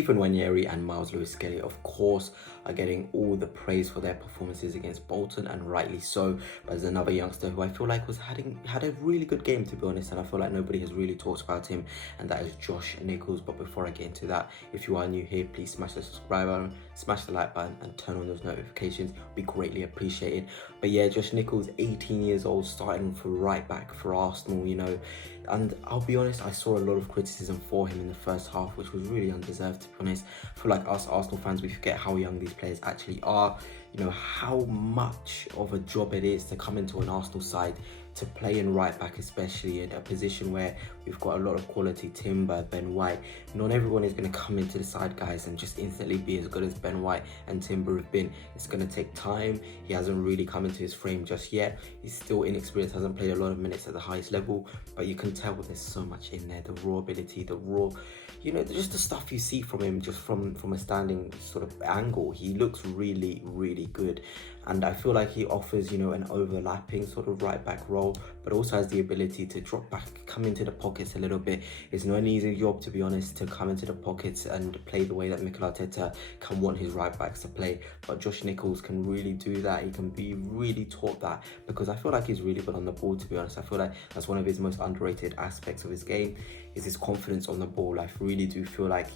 Ethan Wanyeri and Miles Lewis-Skelly, of course, are getting all the praise for their performances against Bolton, and rightly so. But there's another youngster who I feel like had a really good game, to be honest, and I feel like nobody has really talked about him, and that is Josh Nichols. But before I get into that, if you are new here, please smash the subscribe button, smash the like button, and turn on those notifications. Be greatly appreciated. But yeah, Josh Nichols, 18 years old, starting for right back for Arsenal, and I'll be honest, I saw a lot of criticism for him in the first half, which was really undeserved, to be honest. I feel like us Arsenal fans, we forget how young these players actually are, how much of a job it is to come into an Arsenal side, to play in right back, especially in a position where we've got a lot of quality. Timber, Ben White. Not everyone is going to come into the side, guys, and just instantly be as good as Ben White and Timber have been. It's going to take time. He hasn't really come into his frame just yet. He's still inexperienced, hasn't played a lot of minutes at the highest level, but you can tell there's so much in there. The raw ability, the raw, just the stuff you see from him just from a standing sort of angle. He looks really, really good. And I feel like he offers, an overlapping sort of right back role, but also has the ability to drop back, come into the pockets a little bit. It's not an easy job, to be honest, to come into the pockets and play the way that Mikel Arteta can want his right backs to play. But Josh Nichols can really do that. He can be really taught that, because I feel like he's really good on the ball, to be honest. I feel like that's one of his most underrated aspects of his game, is his confidence on the ball. I really do feel like,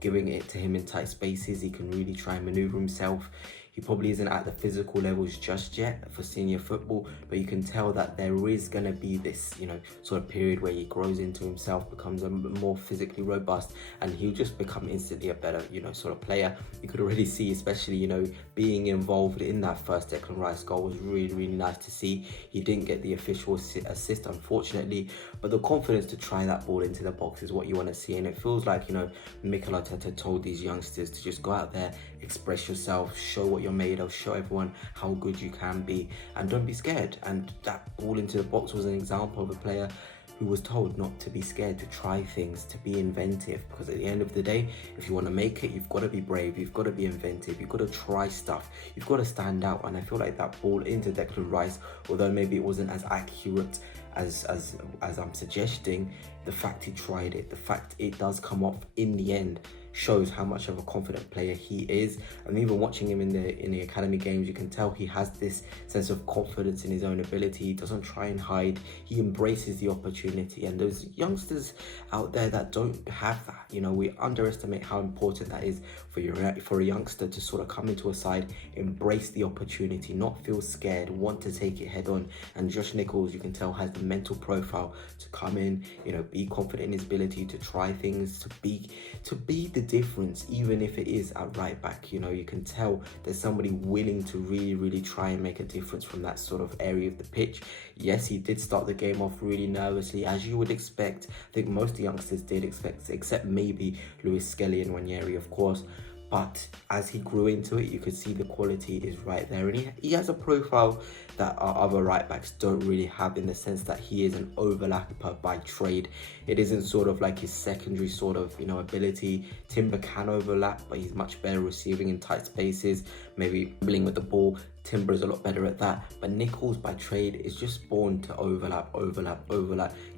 giving it to him in tight spaces, he can really try and maneuver himself. He probably isn't at the physical levels just yet for senior football, but you can tell that there is going to be this, sort of period where he grows into himself, becomes a more physically robust, and he'll just become instantly a better, sort of player. You could already see, especially, being involved in that first Declan Rice goal was really, really nice to see. He didn't get the official assist, unfortunately, but the confidence to try that ball into the box is what you want to see. And it feels like, Mikel Arteta told these youngsters to just go out there, express yourself, show what you're made of, show everyone how good you can be, and don't be scared. And that ball into the box was an example of a player who was told not to be scared, to try things, to be inventive, because at the end of the day, if you want to make it, you've got to be brave, you've got to be inventive, you've got to try stuff, you've got to stand out. And I feel like that ball into Declan Rice, although maybe it wasn't as accurate as I'm suggesting, the fact he tried it, the fact it does come off in the end, shows how much of a confident player he is. And even watching him in the academy games, you can tell he has this sense of confidence in his own ability. He doesn't try and hide, he embraces the opportunity. And those youngsters out there that don't have that, we underestimate how important that is for a youngster to sort of come into a side, embrace the opportunity, not feel scared, want to take it head on. And Josh Nichols, you can tell, has the mental profile to come in, be confident in his ability to try things, to be the difference, even if it is at right back. You can tell there's somebody willing to really, really try and make a difference from that sort of area of the pitch. Yes, he did start the game off really nervously, as you would expect. I think most youngsters did expect, except maybe Lewis-Skelly and Wanyeri, of course. But as he grew into it, you could see the quality is right there. And he has a profile that our other right backs don't really have, in the sense that he is an overlapper by trade. It isn't sort of like his secondary sort of, ability. Timber can overlap, but he's much better receiving in tight spaces, maybe dribbling with the ball. Timber is a lot better at that. But Nichols by trade is just born to overlap,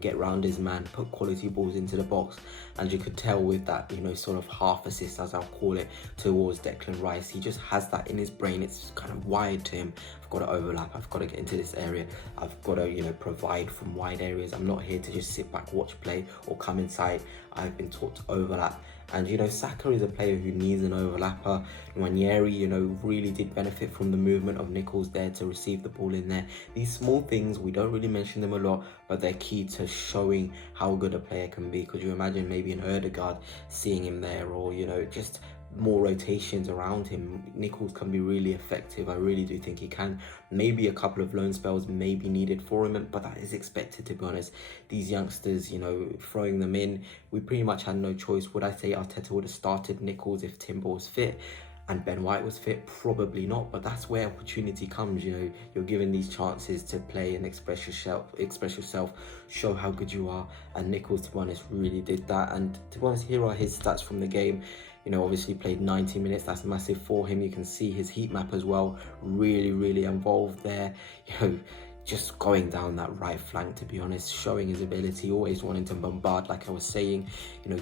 get round his man, put quality balls into the box. And you could tell with that, sort of half assist, as I'll call it, towards Declan Rice, he just has that in his brain. It's kind of wired to him. I've got to overlap, I've got to get into this area, I've got to, provide from wide areas. I'm not here to just sit back, watch play, or come inside. I've been taught to overlap. And, Saka is a player who needs an overlapper. Wanyeri, really did benefit from the movement of Nichols there to receive the ball in there. These small things, we don't really mention them a lot, but they're key to showing how good a player can be. Could you imagine maybe an Odegaard seeing him there, or, just more rotations around him? Nichols can be really effective. I really do think he can. Maybe a couple of loan spells may be needed for him, but that is expected, to be honest. These youngsters, throwing them in, we pretty much had no choice. Would I say Arteta would have started Nichols if Timber was fit and Ben White was fit? Probably not, but that's where opportunity comes. You're given these chances to play and express yourself, show how good you are. And Nichols, to be honest, really did that. And to be honest, here are his stats from the game. Obviously played 90 minutes. That's massive for him. You can see his heat map as well. Really, really involved there. just going down that right flank, to be honest, showing his ability, always wanting to bombard, like I was saying,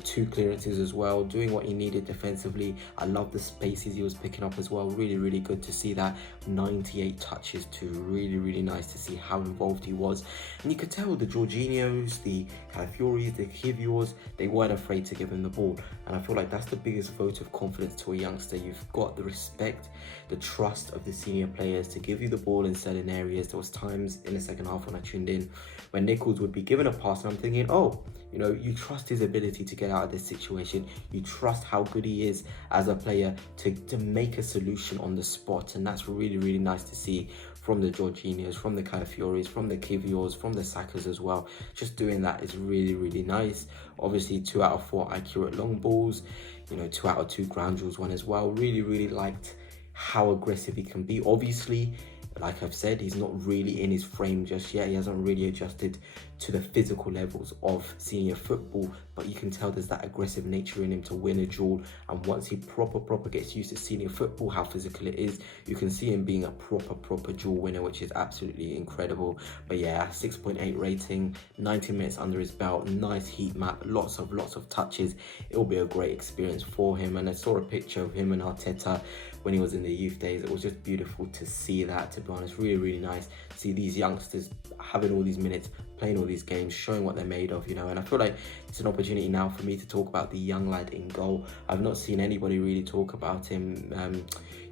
2 clearances as well, doing what he needed defensively. I love the spaces he was picking up as well. Really, really good to see that. 98 touches too. Really, really nice to see how involved he was. And you could tell the Jorginhos, the Calafioris, the Kiviors, they weren't afraid to give him the ball. And I feel like that's the biggest vote of confidence to a youngster. You've got the respect, the trust of the senior players to give you the ball in certain areas. There was times in the second half when I tuned in when Nichols would be given a pass and I'm thinking, oh, you trust his ability to get out of this situation. You trust how good he is as a player to make a solution on the spot. And that's really, really nice to see from the Jorginhos, from the Calafioris, from the Kiviors, from the Sakas as well. Just doing that is really, really nice. Obviously, 2 out of 4 accurate long balls, 2 out of 2 ground duels one as well. Really, really liked how aggressive he can be. Obviously, like I've said, he's not really in his frame just yet. He hasn't really adjusted to the physical levels of senior football, but you can tell there's that aggressive nature in him to win a duel. And once he proper gets used to senior football, how physical it is, you can see him being a proper duel winner, which is absolutely incredible. But yeah, 6.8 rating, 90 minutes under his belt, nice heat map, lots of touches. It'll be a great experience for him. And I saw a picture of him and Arteta when he was in the youth days. It was just beautiful to see that, to be honest. Really, really nice to see these youngsters having all these minutes, playing all these games, showing what they're made of, and I feel like it's an opportunity now for me to talk about the young lad in goal. I've not seen anybody really talk about him.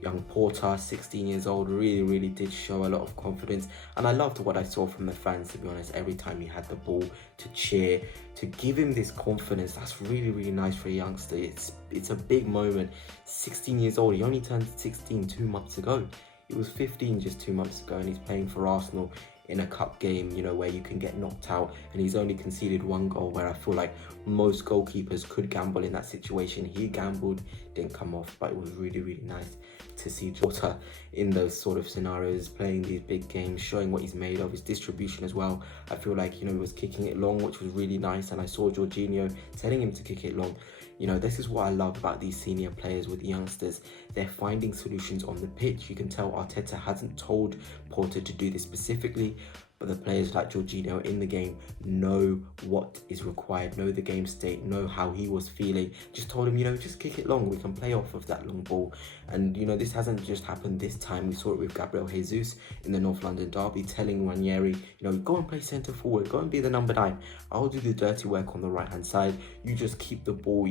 Young Porter, 16 years old, really did show a lot of confidence, and I loved what I saw from the fans, to be honest. Every time he had the ball, to cheer, to give him this confidence, that's really nice for a youngster. It's a big moment. 16 years old, he only turned 16 2 months ago. He was 15 just 2 months ago, and he's playing for Arsenal in a cup game, where you can get knocked out, and he's only conceded 1 goal, where I feel like most goalkeepers could gamble in that situation. He gambled, didn't come off, but it was really nice to see Jota in those sort of scenarios, playing these big games, showing what he's made of, his distribution as well. I feel like, he was kicking it long, which was really nice, and I saw Jorginho telling him to kick it long. This is what I love about these senior players with the youngsters. They're finding solutions on the pitch. You can tell Arteta hasn't told Porter to do this specifically, but the players like Jorginho in the game know what is required, know the game state, know how he was feeling. Just told him, just kick it long. We can play off of that long ball. And, this hasn't just happened this time. We saw it with Gabriel Jesus in the North London derby, telling Ranieri, go and play centre forward, go and be the number 9. I'll do the dirty work on the right-hand side. You just keep the ball,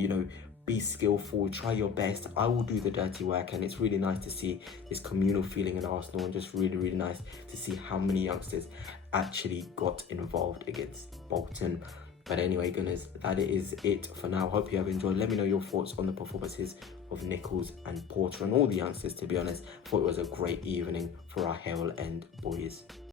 be skillful, try your best. I will do the dirty work. And it's really nice to see this communal feeling in Arsenal, and just really nice to see how many youngsters actually got involved against Bolton. But anyway, goodness, that is it for now. Hope you have enjoyed. Let me know your thoughts on the performances of Nichols and Porter and all the youngsters, to be honest. I thought it was a great evening for our Hale End boys.